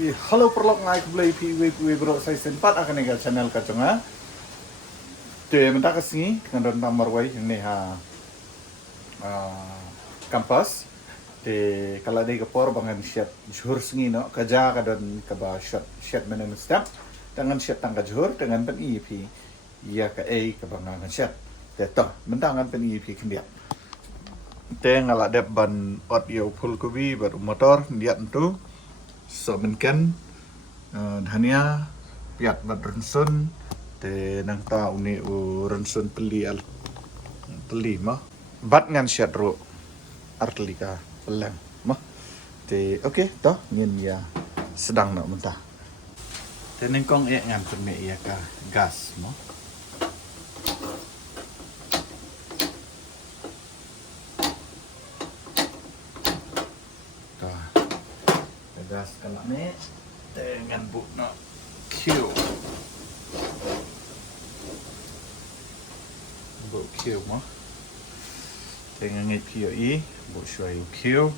Halo perlok ngai keblai pi bro saya sempat akan nega channel kacunga. Te mentak Sngi dengan don tamar wai ni ha kampas. Te kalau dia kepor bangan siat juhur Sngi no kaja kadon kaba siat menen step dengan siat tangga juhur dengan pen pi ya ka kabangan siat. Te to mentangan pen pi kendiak. Te ngala dep ban audio Phulkubi baru motor dia tu. So mungkin hanya piat bat rensun te nang ta uni rensun peli mah bat ngan syat ro artlika peleng mah te okey toh ngin ya sedang nak mentah te nengkong ngan perme ya ka gas mah gas kala ni dengan bu nak Q bu Q mah dengan ngai bu shui Q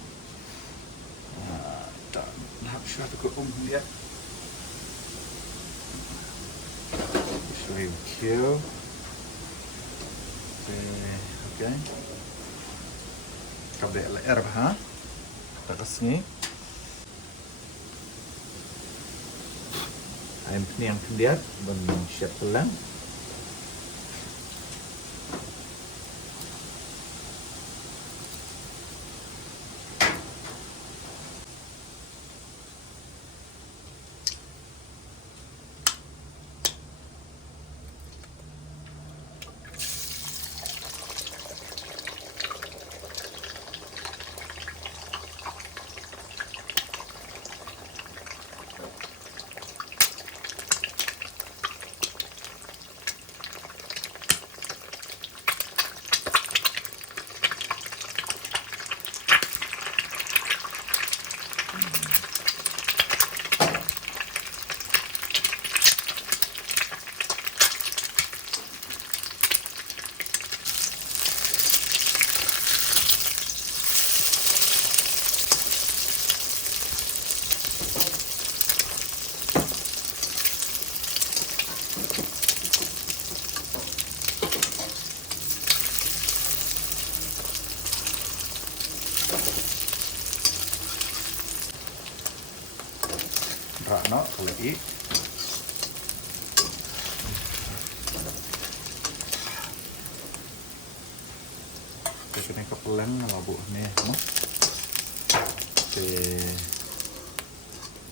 tak nak shui tu ko lihat shui Q okey kabel LR ha tak kesini yang lihat siap pelan no kalau i kena kepelan labu ni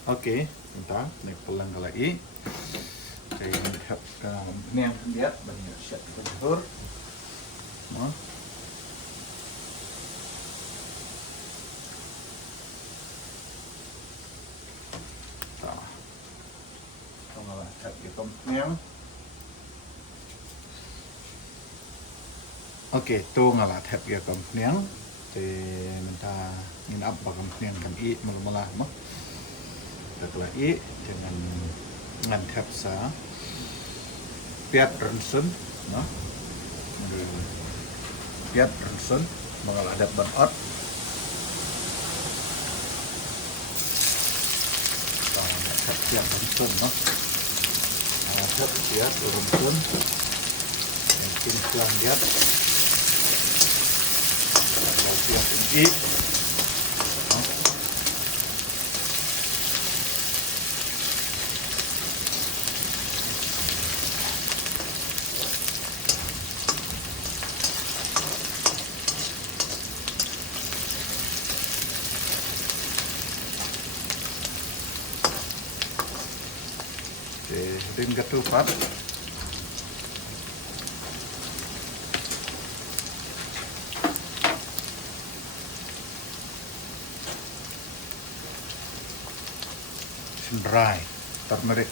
oke entah naik pelan kalau i ini yang lihat banyak siap telur Okey, tu ngalah tap ya kompniang. Te minta ngin apa kompniang kan i mula-mula mah. Tetua i dengan ngan tap sa piat rensun, no. Piat rensun mengalah ada ban out. Tap piat rensun, no. Tap piat rensun. Mungkin pelan dia. Yang tinggi din ketupat dry turmeric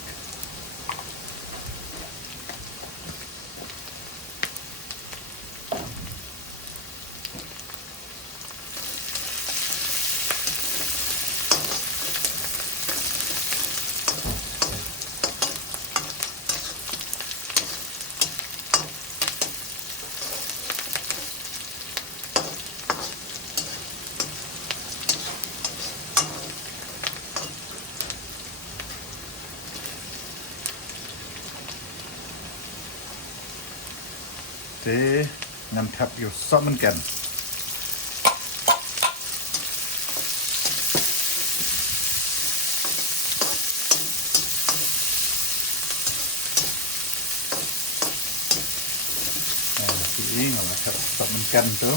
ngam tap yo sok men kan ini ngalah tap sok men kan tu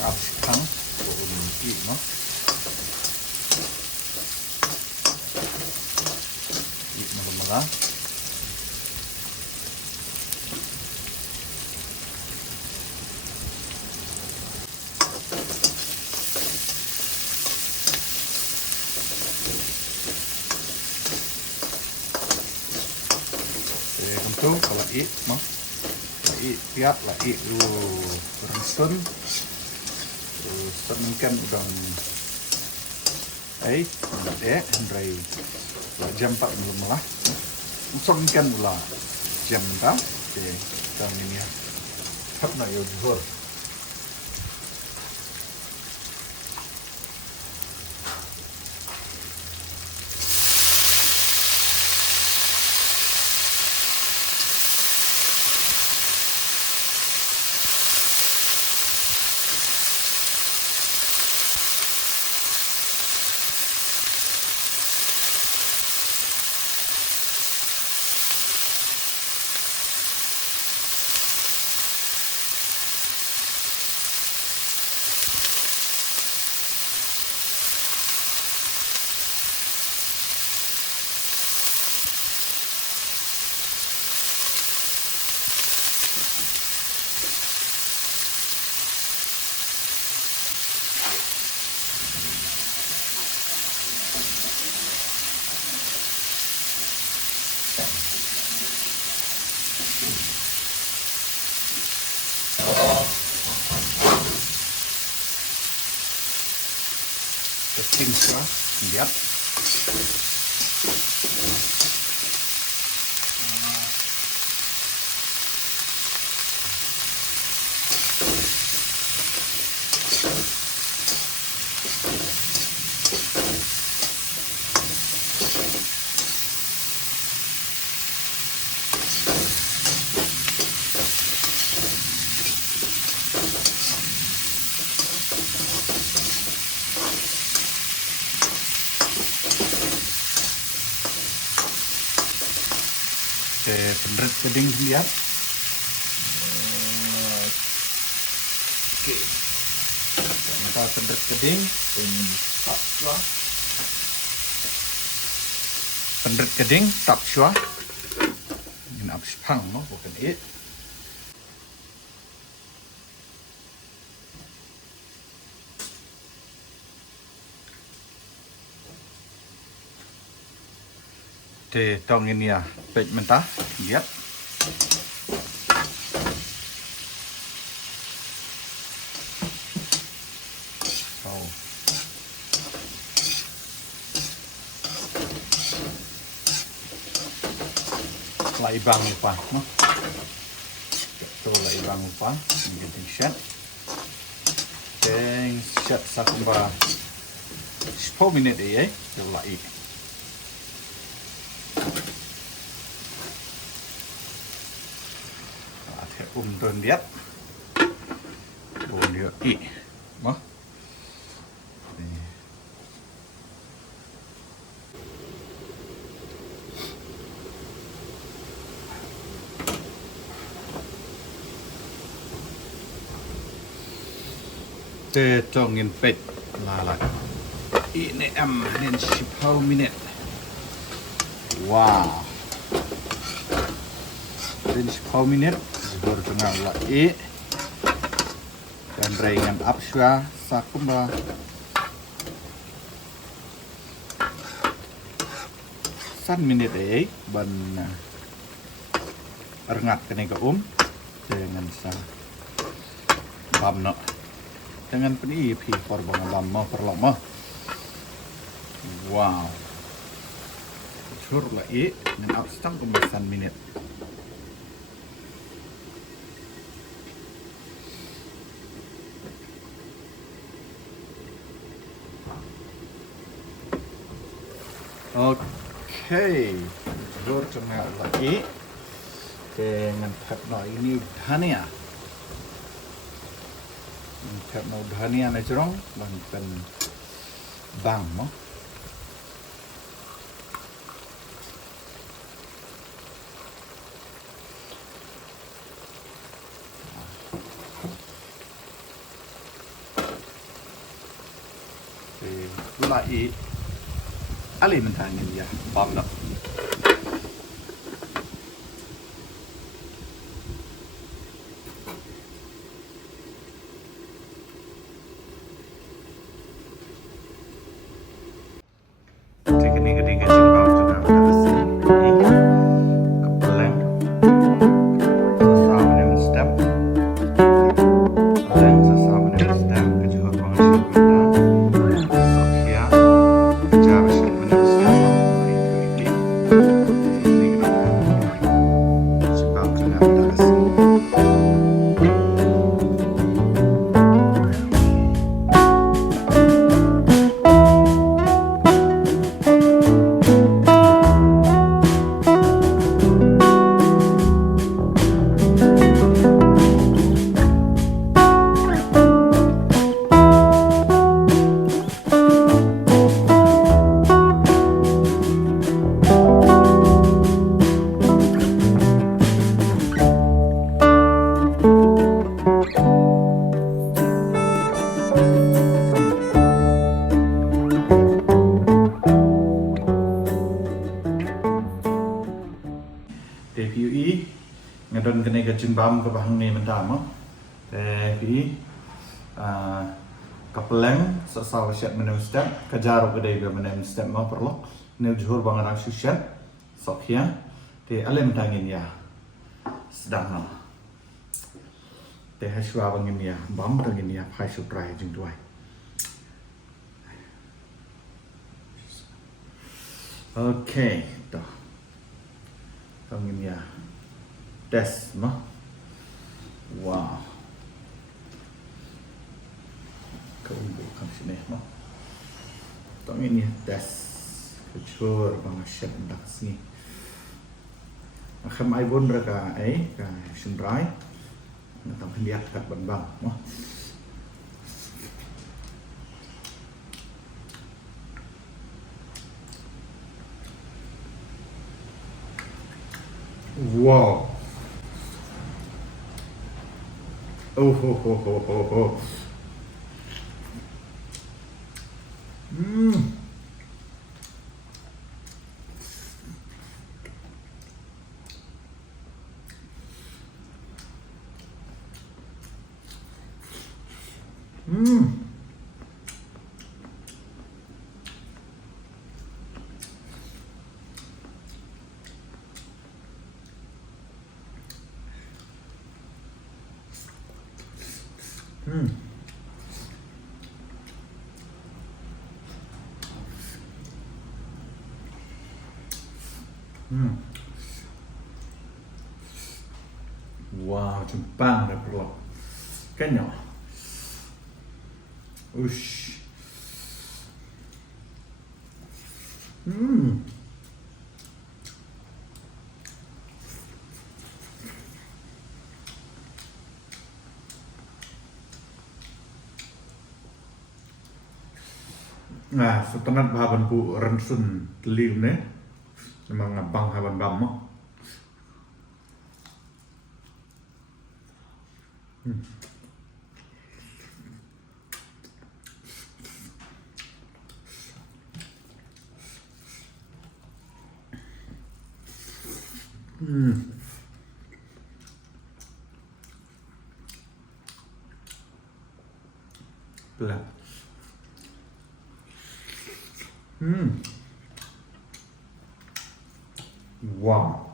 áp thắng của mình kỹ nó kỹ mà lá để con chú còn lại ít nó lại piat lại kurang sun Senengkan udang Hendrai jam 4 belum lah Senengkan pula jam tak okay. Kita ini ya Hap nak yo zuhur Ketingsa, lihat. Pendet keding lihat. Oke. Kita pendet keding pendet keding tak syua. Ini abis pang no bukan it. Tong ini ya, pej mentah, lihat. Oh. Lại bang lupa, no? Itu lại bang lupa, jadi set. Dan set sakumba 10 minit ya, coba lagi. Tuan lihat dia mah tongin pet lala ini nen 10 minit wow dan 10 minit baru tengah lagi dan ringan apsya sakumba san minit ban rengat kene ke dengan sa bam no dengan peni pi for bang bam mau perlo mah wow cur lagi dengan apstang kemasan minit Okay. jhur cuma lagi dengan phép nói ini dhania phép nói dhania này chong bằng cần bang mo lại ali mentangin ya bam no Jingbang ngadon kene ka Jingbang Bamja Mynta mo pi ka Pylleng Sohdaw Sohkhia step ka jaro gede ga menem step mo perlo ne jhur bangarang Sohdaw Sohkhia te alem tangin ya sedang no te haswa bangin ya bam tangin ya phai su trai jing tuai okay to tangin ya test mo wow kau bukan sini mo tong ini test kecur bang chef dak Sngi akham ai bon ra ka ai ka sindrai tong lihat kat ban bang mo wow. Oh ho ho ho ho ho. Wow, Jingbang dah perlu. Kenya. Ush. Nah, setengah bahan bu rensun liu ne, memang abang haban bam. Pelan. Wow.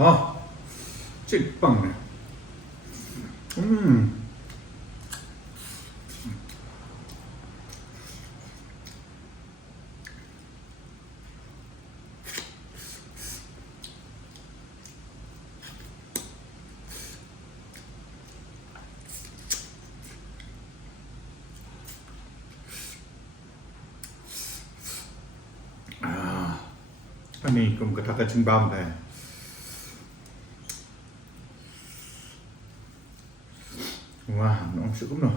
아하, 찐빵네. 아니, 그럼 그 닭가 징밤배. 와, 너무 시끄럽네.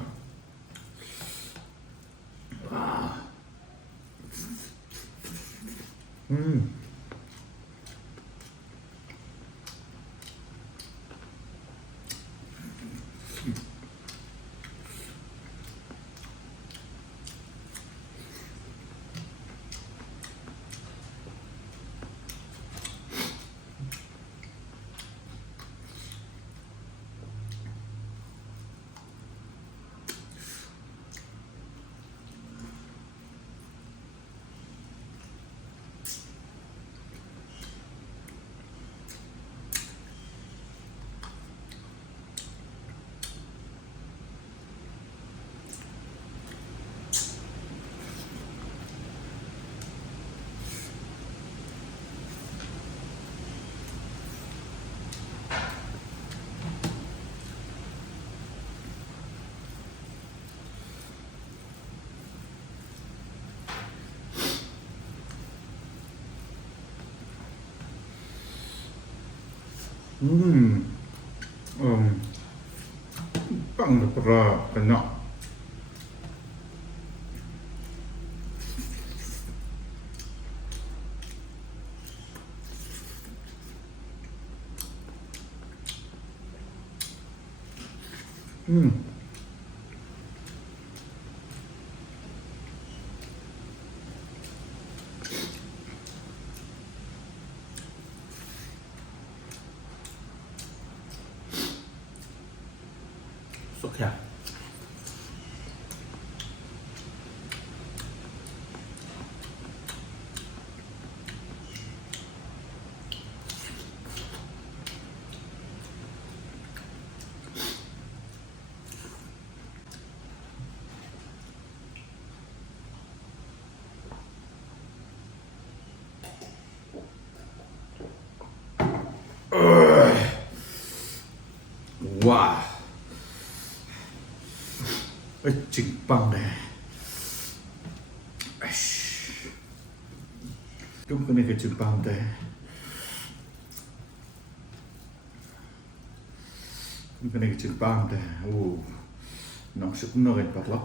와. 빵도 그라 그나. Sohkhia. 와. Jingbang Đúng cái này cái Jingbang đây. Cái này cái Jingbang đây. Nó sẽ cũng nói bạc lắm.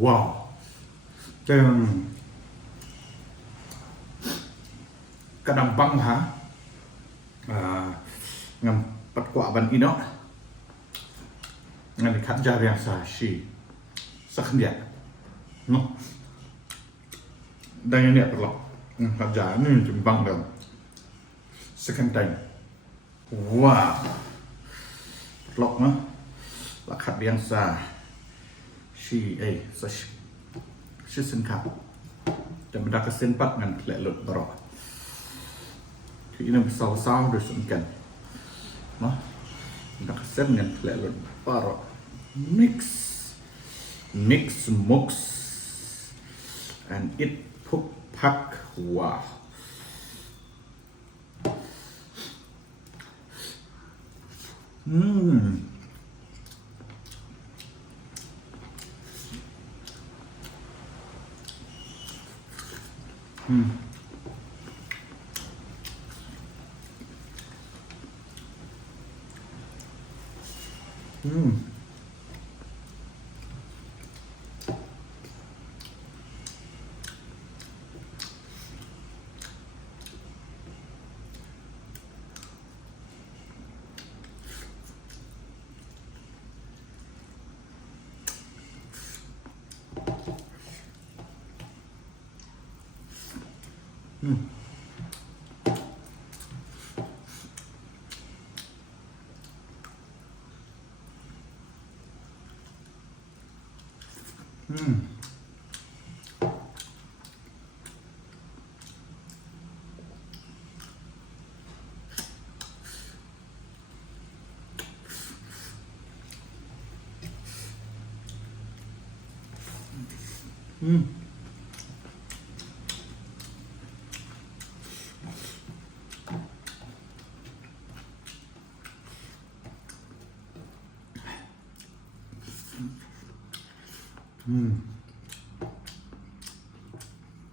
Wow. Cái đầm băng hả? ngam pat kwa ban ino ngani khat jar yang sa shi sakhndia no dan ini perlu khat jar ni jimbang dong second time wow perlu no la khat yang sa shi sa shi sen khat dan mendak sen pat ngan le lut bro ini sao rồi sẵn cần nó đặc sắc nhận lại luôn baro mix mux and eat phuk pak wow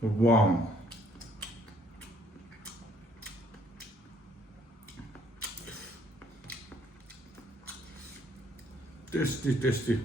wow tasty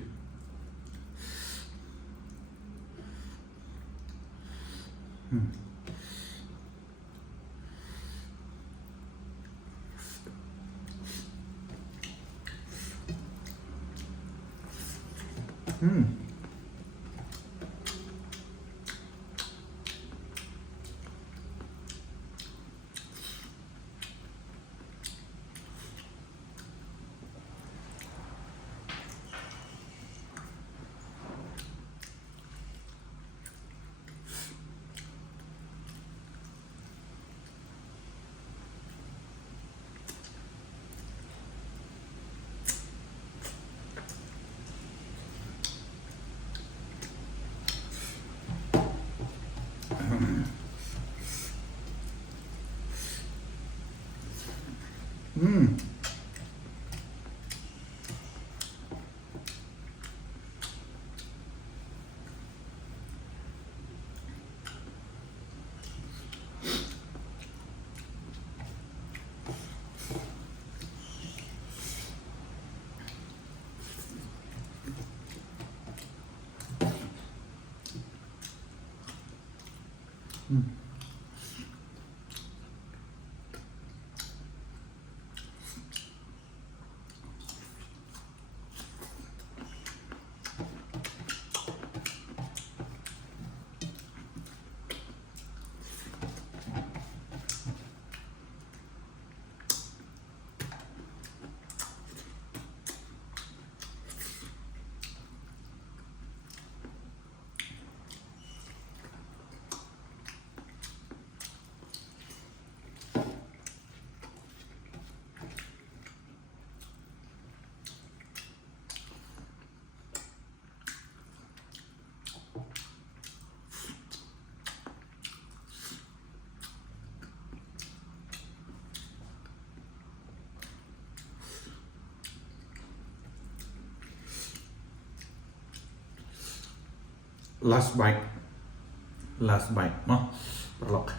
last bite no perlok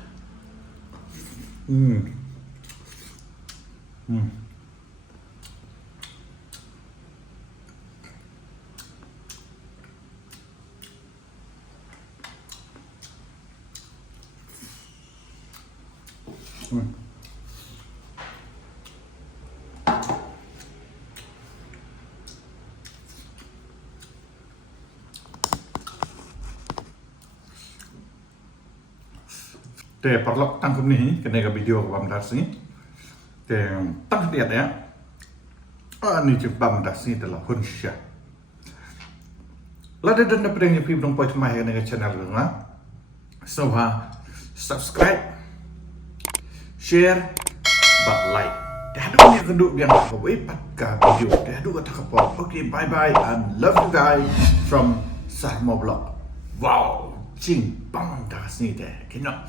te perlok tangkum ni kena ke video ke bam das ni te tang dia ya ni Jingbang das ni telah hunsya lada dan dapat yang pi dong poi mai ke channel nga so ha subscribe share but like dah ada ni kenduk biang ko wei pat ka video dah ada kata ko okay bye bye and love you guys from Sarmo Vlog wow Jingbang das ni deh kena